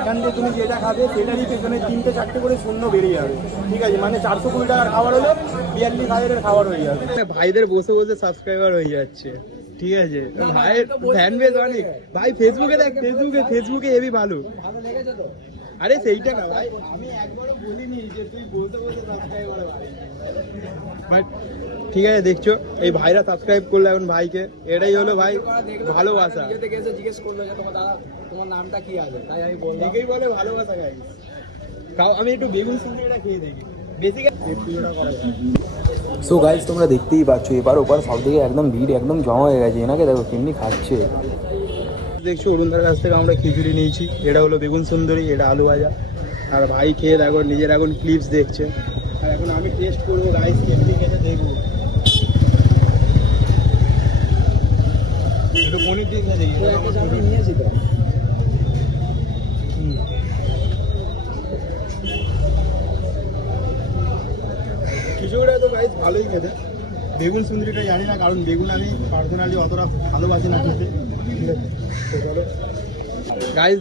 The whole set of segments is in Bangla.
এখান থেকে তুমি যেটা খাবে সেটারই পেছনে 3-4টে করে শূন্য বেরিয়ে যাবে, ঠিক আছে? মানে 420 টাকার খাবার হলে 42,000-এর খাবার হয়ে যাবে। ভাইদের বসে বসে সাবস্ক্রাইবার হয়ে যাচ্ছে, ঠিক আছে? ভাইয়ের ফ্যান বেস অনেক। ভাই ফেসবুকে দেখ, ফেসবুকে হেভি ভালো। আরে সেইটা না ভাই, আমি একবারও বলিনি যে তুই বসে বসে সাবস্ক্রাইবার ভাই, বাট ঠিক আছে দেখছো এই ভাইরা সাবস্ক্রাইব করলো এখন ভাইকে, এটাই হলো ভাই ভালোবাসা। জিজ্ঞেস করলো যে তোমার দাদা তোমার নামটা কি আছে, তাই আমি বললাম, এটাই বলে ভালোবাসা গাইস। তাও আমি একটু বেগুন সিঙ্গাড়া খেয়ে দেখি, সো গাইজ তোমরা দেখতেই পাচ্ছ এবার ওপার সব দিকে একদম ভিড় একদম জমা হয়ে গেছে। এনাকে দেখো কেমনি খাচ্ছে। দেখছো অরুণদার কাছ থেকে আমরা খিচুড়ি নিয়েছি, এটা হলো বেগুন সুন্দরী, এটা আলু ভাজা। আর ভাই খেয়ে দেখো নিজের এখন ক্লিপস দেখছে, আর এখন আমি টেস্ট করবো গাইস কেমনি খেতে দেখবো। একটু পনির দিয়ে খেয়ে দেখি। নিয়েছি তো খিচুড়িটা তো গাইস ভালোই খেতে। বেগুন সুন্দরীটা জানি না, কারণ বেগুন আমি পার্সোনালি অতটা ভালোবাসি না খেতে। তো চলো গাইস।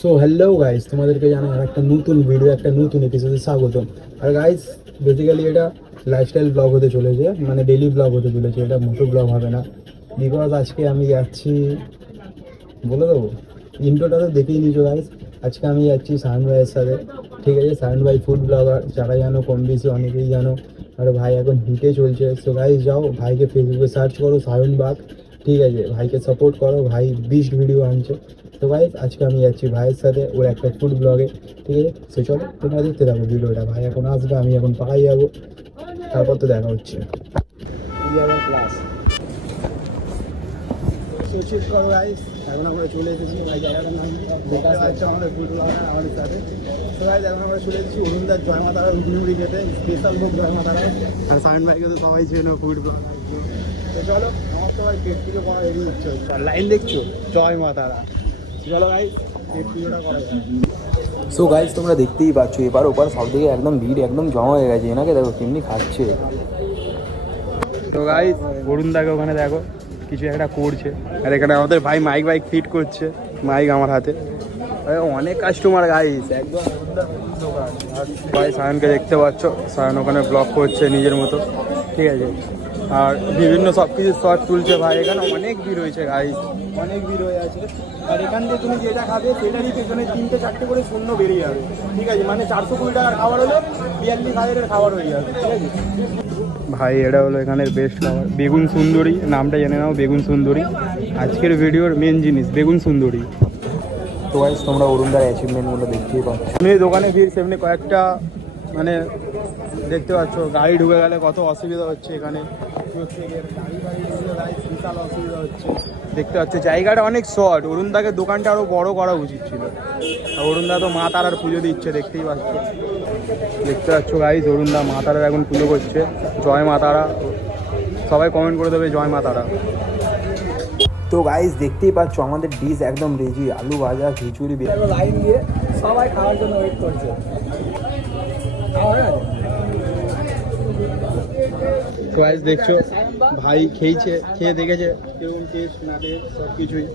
সো হ্যালো গাইস, তোমাদেরকে জানাই আর একটা নতুন ভিডিও, একটা নতুন এপিসোডে স্বাগতম। আর গাইস বেসিক্যালি এটা লাইফস্টাইল ব্লগ হতে চলেছে, মানে ডেইলি ব্লগ হতে চলেছে, এটা মোটো ব্লগ হবে না। বিকজ আজকে আমি যাচ্ছি, বলে দেবো ইন্ট্রোটা তো দেখেই নিচ্ছো গাইস। আজকে আমি যাচ্ছি সায়ন ভাইয়ের সাথে, ঠিক আছে? সায়ন ভাই ফুড ব্লগার, যারা জানো কম বেশি অনেকেই জানো। আর ভাই এখন হিটে চলছে। সো গাইস যাও ভাইকে ফেসবুকে সার্চ করো সায়ন বাগ, ঠিক আছে? ভাইকে সাপোর্ট করো, ভাই বিস্ট ভিডিও আনছে। তো গাইস আজকে আমি যাচ্ছি ভাইয়ের সাথে ওর একটা ফুড ব্লগে, ঠিক আছে? সে চলো তোমরা দেখতে থাকো ভিডিওটা। ভাই এখন আসবে, আমি এখন পাকাই যাবো, তারপর তো দেখা হচ্ছে। ক্লাস এখন আমরা চলে এসেছি ভাই জায়গাটার নাম দেখা যাচ্ছে আমাদের ফুড ব্লগার আমাদের সাথে। তো গাইস এখন আমরা চলে এসেছি অরুণদার জয়মাতারা রুগনুড়ি খেতে, স্পেশাল ভোগ জয়মাতারা। আর সায়ন ভাইকে তো সবাই চেনো ফুড ব্লগার। তো চলো আমার তো ভাই পেট পুজো করা রেডি হচ্ছে, লাইন দেখছো জয়মাতারা। চলো গাইস পেট পুজোটা করা যায়। সো গাইজ তোমরা দেখতেই পাচ্ছ এবার ওপার সব দিকে একদম ভিড় একদম জমা হয়ে গেছে। এনাকে দেখো কেমনি খাচ্ছে। তো গাইস অরুণদাকে ওখানে দেখো কিছু একটা করছে, আর এখানে আমাদের ভাই মাইক ফিট করছে, মাইক আমার হাতে। অনেক কাস্টমার গাইস, একদম দোকান। আর ভাই সায়নকে দেখতে পাচ্ছ, সায়ন ওখানে ব্লগ করছে নিজের মতো, ঠিক আছে? আর বিভিন্ন সব কিছু শর্ট তুলছে ভাই। এখানে অনেক ভিড় হয়েছে গাইস, অনেক ভিড় হয়ে আছে। আর এখান থেকে তুমি যেটা খাবে সেটারই পেছনে 3-4টে করে শূন্য বেরিয়ে যাবে, ঠিক আছে? মানে 420 টাকার খাবার হলে 42,000-এর খাবার হয়ে যাবে, ঠিক আছে? ভাই এটা হলো এখানের বেস্ট খাবার, বেগুন সুন্দরী। নামটা জেনে নাও, বেগুন সুন্দরী আজকের ভিডিওর মেন জিনিস, বেগুন সুন্দরী। তো গাইজ তোমরা অরুণদার অ্যাচিভমেন্টগুলো দেখতেই পাচ্ছ। এমনি দোকানে ভিড়, সেমনি কয়েকটা মানে দেখতে পাচ্ছ গাড়ি ঢুকে গেলে কত অসুবিধা হচ্ছে এখানে। বিশাল অসুবিধা হচ্ছে দেখতে পাচ্ছ। জায়গাটা অনেক শর্ট, অরুণদাকে দোকানটা আরও বড় করা উচিত ছিল। আর অরুণদা তো মা তারার পুজো দিচ্ছে, দেখতেই পাচ্ছ। দেখতে পাচ্ছ গাইজ অরুণদা মা তারার এখন পুজো করছে। জয় মা তারা, সবাই কমেন্ট করে দেবে জয় মা তারা। তো গাইজ দেখতেই পাচ্ছ আমাদের ডিশ একদম রেডি, আলু ভাজা খিচুড়ি। লাইন দিয়ে সবাই খাওয়ার জন্য ওয়েট করছে। গাইজ দেখছো ভাই খেয়েছে, খেয়ে দেখেছে কিরকম টেস্ট না টেস্ট সব কিছুই।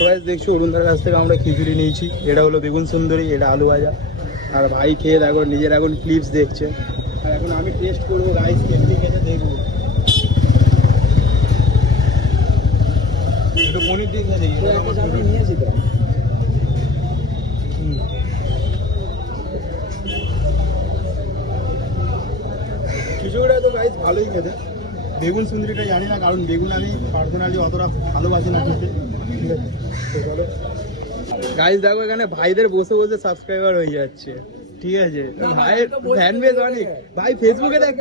গাইজ দেখছো অরুণদার কাছ থেকে আমরা খিচুড়ি নিয়েছি, এটা হলো বেগুন সুন্দরী, এটা আলু ভাজা। আর ভাই খেয়ে দেখো নিজের এখন ক্লিপস দেখছে, আর এখন আমি টেস্ট করবো গাইজ কেমনি খেতে দেখবো। একটু পনির দিয়ে খেয়ে দেখি। নিয়েছি তো খিচুড়িটা তো গাইজ ভালোই খেতে। বেগুন সুন্দরীটা জানি না, কারণ বেগুন আমি পার্সোনালি অতটা ভালোবাসি না খেতে, ঠিক আছে? তো চলো গাইজ দেখো এখানে ভাইদের বসে বসে সাবস্ক্রাইবার হয়ে যাচ্ছে, ঠিক আছে? ভাইয়ের ফ্যান বেস অনেক। ভাই ফেসবুকে দেখ,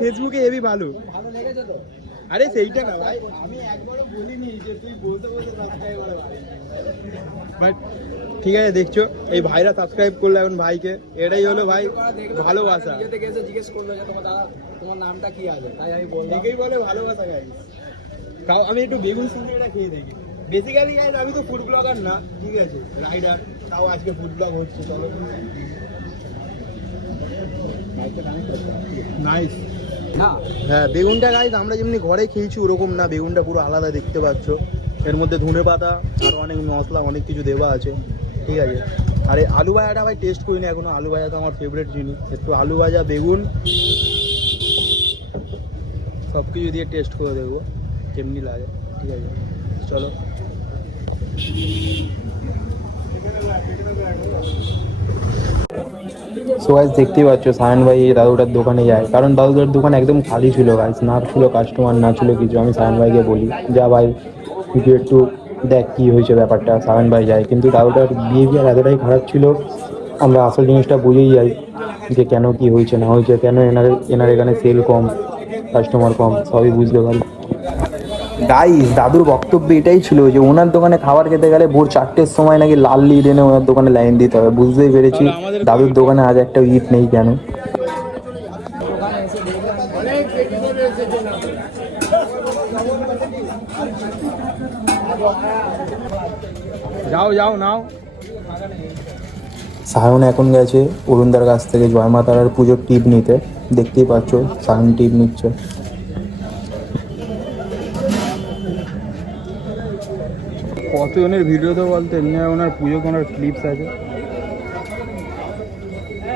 ফেসবুকে হেভি ভালো। আরে সেইটা না ভাই, আমি একবারও বলিনি যে তুই বসে বসে সাবস্ক্রাইবার ভাই, বাট ঠিক আছে দেখছো এই ভাইরা সাবস্ক্রাইব করলো এখন ভাইকে, এটাই হলো ভাই ভালোবাসা। জিজ্ঞেস করলো যে তোমার দাদা তোমার নামটা কি আছে, তাই আমি বললাম, এটাই বলে ভালোবাসা গাইস। তাও আমি একটু বেগুন সিঙ্গাড়া খেয়ে দেখি। বেসিক্যালি গাইস আমি তো ফুড ব্লগার না, ঠিক আছে, রাইডার। তাও আজকে ফুড ব্লগ হচ্ছে, চলো। নাইস। হ্যাঁ বেগুনটা গাইস আমরা যেমনি ঘরে খেয়েছি ওরকম না, বেগুনটা পুরো আলাদা দেখতে পাচ্ছ। এর মধ্যে ধনে পাতা আরও অনেক মশলা অনেক কিছু দেওয়া আছে, ঠিক আছে। আর এই আলু ভাজাটা ভাই টেস্ট করিনি এখনো, আলু ভাজা তো আমার ফেভারিট জিনিস। একটু আলু ভাজা, বেগুন সব কিছু দিয়ে টেস্ট করে দেখবো কেমনি লাগে, ঠিক আছে। চলো। সো গাইস দেখতেই পাচ্ছ সায়ন ভাই এই দাদুটার দোকানে যায়, কারণ দাদুটার দোকান একদম খালি ছিল গাইস, না ছিল কাস্টমার না ছিল কিছু। আমি সায়ন ভাইকে বলি যা ভাই তুই একটু দেখ কী হয়েছে ব্যাপারটা। সায়ন ভাই যায়, কিন্তু দাদুটার বিহেভিয়ার এতটাই খারাপ ছিল, আমরা আসল জিনিসটা বুঝেই যাই যে কেন কি হয়েছে না হয়েছে, কেন এনার এখানে সেল কম, কাস্টমার কম, সবই বুঝতে পারি। গাইস দাদুর বক্তব্য এটাই ছিল যে ওনার দোকানে খাবার খেতে গেলে ভোর 4টের সময় নাকি লাল লিড এনে ওনার দোকানে লাইন দিতে হবে। বুঝতেই পেরেছি দাদুর দোকানে আজ একটা ইট নেই কেন। যাও যাও নাও। সায়ন এখন গেছে অরুণদার কাছ থেকে জয় মা তারার পুজোর টিপ নিতে, দেখতেই পাচ্ছ সায়ন টিপ নিচ্ছে। কতজনের ভিডিও তো বলতে এমনি ওনার পুজো কোনার ক্লিপস আছে,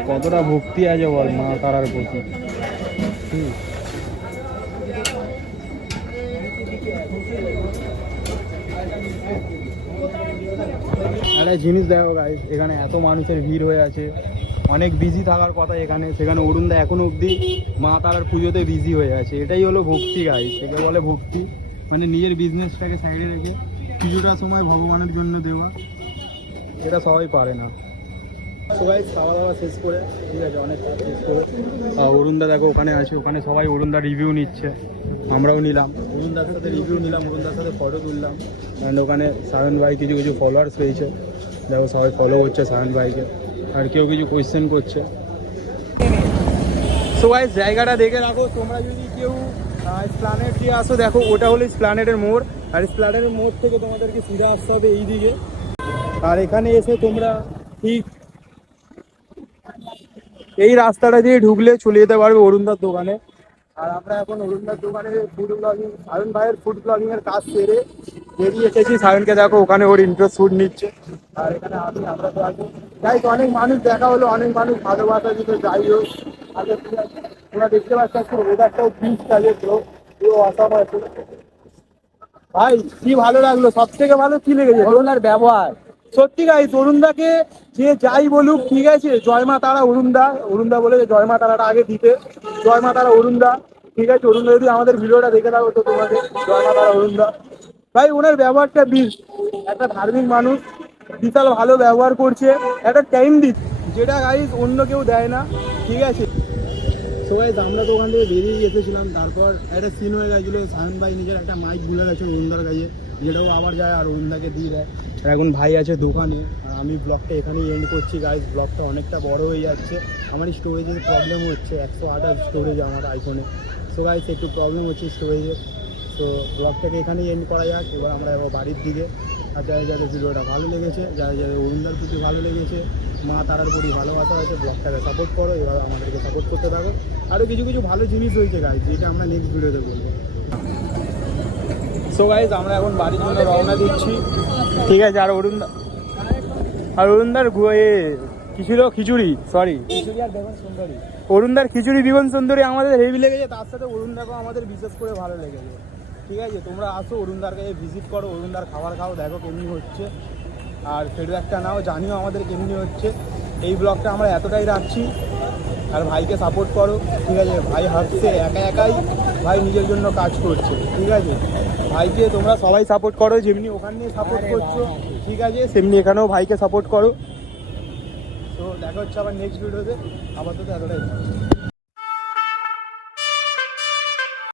কতটা ভক্তি আছে বল মা তারার প্রতি। একটা জিনিস দেখো গাইস, এখানে এত মানুষের ভিড় হয়ে আছে, অনেক বিজি থাকার কথা এখানে, সেখানে অরুণদা এখনো অবধি মা তারার পুজোতে বিজি হয়ে আছে। এটাই হলো ভক্তি গাইস, একে বলে ভক্তি, মানে নিজের বিজনেসটাকে সাইডে রেখে কিছুটা সময় ভগবানের জন্য দেওয়া, এটা সবাই পারে না। সবাই খাওয়া দাওয়া শেষ করে, ঠিক আছে, অনেক কাজ শেষ করে অরুণদা দেখো ওখানে আছে, ওখানে সবাই অরুণদা রিভিউ নিচ্ছে, আমরাও নিলাম অরুণদার সাথে রিভিউ নিলাম, অরুণদার সাথে ফটো তুললাম। অ্যান্ড ওখানে সায়ন ভাই কিছু কিছু ফলোয়ার্স পেয়েছে, দেখো সবাই ফলো করছে সায়ন ভাইকে, আর কেউ কিছু কোয়েশ্চেন করছে। সবাই জায়গাটা দেখে রাখো, তোমরা যদি কেউ স্প্ল্যানেড দিয়ে আসো, দেখো ওটা হলো স্প্ল্যানেডের মোড়, আর স্প্ল্যানেডের মোড় থেকে তোমাদেরকে সিধা আসতে হবে এই দিকে, আর এখানে এসে তোমরা ঠিক এই রাস্তাটা দিয়ে ঢুকলে চলে যেতে পারবে অরুণদার দোকানে। আর আমরা এখন অরুণদার দোকানে ফুড ব্লগিং, সায়ন ভাইয়ের ফুড ব্লগিং এর কাজ সেরে বেরিয়ে এসেছি। সায়নকে দেখো ওখানে ওর ইন্টারেস্ট ফুড নিচ্ছে, আর এখানে আমরা তো আছি। যাই অনেক মানুষ দেখা হলো, অনেক মানুষ ভালোবাসা দিতে, যাই হোক আগে তোমরা দেখতে পাচ্ছ ওয়েদারটাও পিচ থাকে, পুরো অসাম আছে ভাই। কি ভালো লাগলো, সব থেকে ভালো কি লেগেছে অরুণদার ব্যবহার। সত্যি গাইস অরুণদাকে যে যাই বলুক, ঠিক আছে, জয় মা তারা অরুণদা, অরুণদা বলে জয় মা তারাটা আগে দিতে, জয় মা তারা অরুণদা, ঠিক আছে। অরুণদা যদি আমাদের ভিডিওটা দেখে থাকো তো তোমাকে জয় মা তারা অরুণদা ভাই, ওনার ব্যবহারটা একটা ধার্মিক মানুষ, বিশাল ভালো ব্যবহার করছে, একটা টাইম দিচ্ছে যেটা গাইস অন্য কেউ দেয় না, ঠিক আছে। সবাই আমরা তো ওখান থেকে বেরিয়ে এসেছিলাম, তারপর একটা সিন হয়ে গেছিলো, সায়ন ভাই নিজের একটা মাইক ভুলে গেছে অরুণদার কাছে, যেটাও আবার যায় আর অরুণদাকে দিয়ে দেয়। আর এখন ভাই আছে দোকানে, আর আমি ব্লগটা এখানেই এন্ড করছি গাইস। ব্লগটা অনেকটা বড় হয়ে যাচ্ছে, আমার স্টোরেজের প্রবলেম হচ্ছে, 128 স্টোরেজ আমার আইফোনে। সো গাইস একটু প্রবলেম হচ্ছে স্টোরেজের, তো ব্লগটাকে এখানেই এন্ড করা যাক। এবার আমরা যাবো বাড়ির দিকে। আর যাদের যাদের ভিডিওটা ভালো লেগেছে, যাদের যাদের অরুণদার প্রতি ভালো লেগেছে, মা তারার প্রতি ভালোবাসা আছে, ব্লগটাকে সাপোর্ট করো, এবার আমাদেরকে সাপোর্ট করতে থাকো। আরও কিছু কিছু ভালো জিনিস হয়েছে গাইজ, যেটা আমরা নেক্সট ভিডিওতে বলবো। সো গাইজ আমরা এখন বাড়ির জন্য রওনা দিচ্ছি, ঠিক আছে। আর অরুণদার কি ছিল খিচুড়ি, সরি অরুণদার খিচুড়ি বেগুন সুন্দরী আমাদের হেভি লেগেছে, তার সাথে অরুণদাকেও আমাদের বিশেষ করে ভালো লেগেছে, ঠিক আছে। তোমরা আসো অরুণদার কাছে ভিজিট করো, অরুণদার খাবার খাও, দেখো কেমনি হচ্ছে, আর ফিডব্যাকটা নাও, জানিও আমাদের কেমনি হচ্ছে। এই ব্লগটা আমরা এতটাই রাখছি, আর ভাইকে সাপোর্ট করো, ঠিক আছে। ভাই হাসছে, একা একাই ভাই নিজের জন্য কাজ করছে, ঠিক আছে। ভাইকে তোমরা সবাই সাপোর্ট করো, যেমনি ওখান নিয়ে সাপোর্ট করছো, ঠিক আছে, সেমনি এখানেও ভাইকে সাপোর্ট করো। তো দেখা হচ্ছে আবার নেক্সট ভিডিওতে, আপাতত এতটাই।